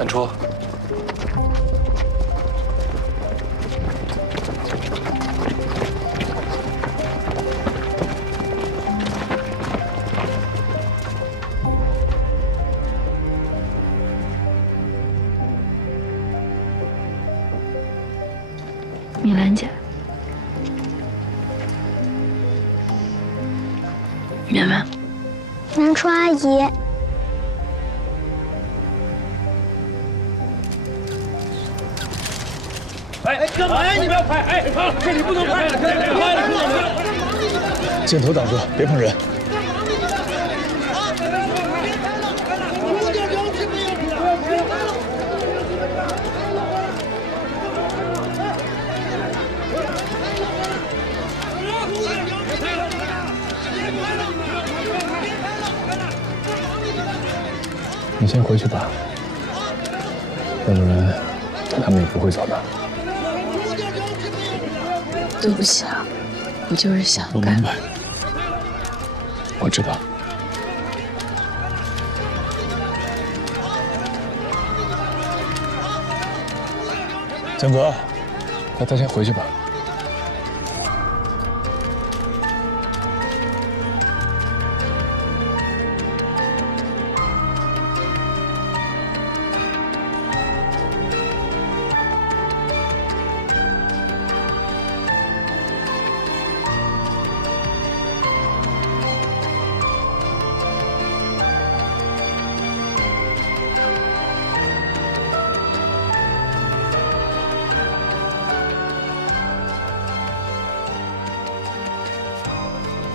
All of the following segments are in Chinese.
南初，米兰姐，绵绵，南初阿姨。哎，干嘛呀？你不要拍！哎，这里不能拍！拍了！镜头挡住，别碰人。你先回去吧，要不然他们也不会走的。对不起啊，我就是想干我明。白，我知道。江泽，那咱先回去吧。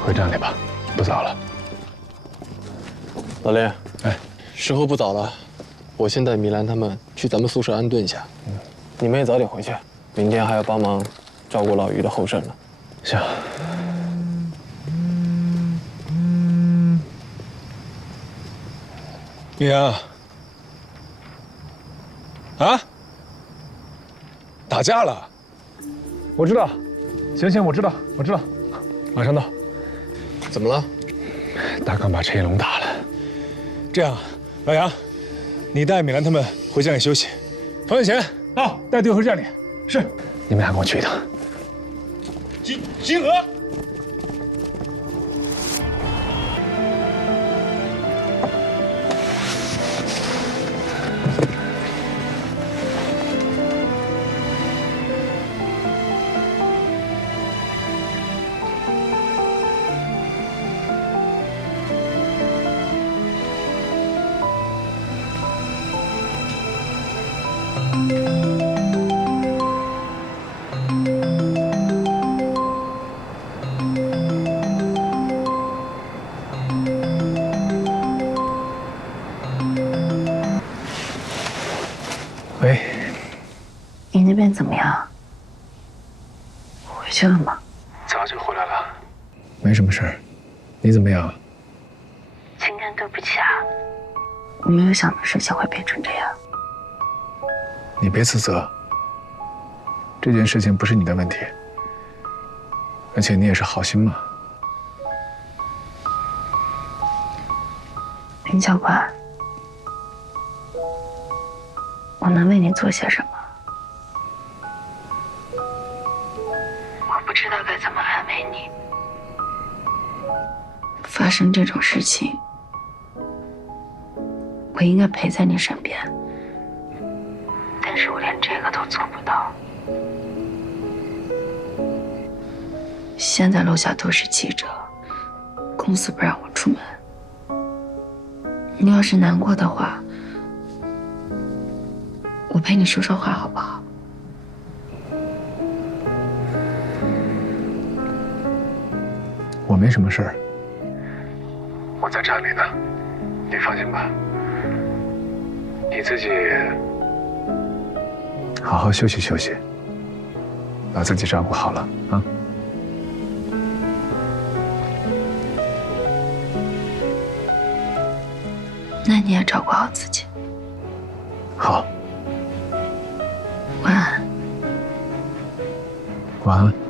回站里吧，不早了。老林，哎，时候不早了，我先带米兰他们去咱们宿舍安顿一下。你们也早点回去，明天还要帮忙照顾老于的后事呢。行。米阳，啊？打架了？我知道。行行，我知道，我知道，马上到。怎么了？大刚把陈一龙打了。这样，老杨，你带米兰他们回家里休息。方向前，到，带队回站里。是。你们俩跟我去一趟。集集合！喂，你那边怎么样？回去了吗？早就回来了，没什么事儿。你怎么样？今天对不起啊，我没有想到事情会变成这样。你别自责。这件事情不是你的问题，而且你也是好心嘛。林教官，我能为你做些什么？我不知道该怎么安慰你。发生这种事情，我应该陪在你身边，但是我连这个都做不到。现在楼下都是记者，公司不让我出门。你要是难过的话，我陪你说说话，好不好？我没什么事儿，我在站里呢，你放心吧。你自己好好休息休息，把自己照顾好了啊。那你也照顾好自己，好，晚安。晚安。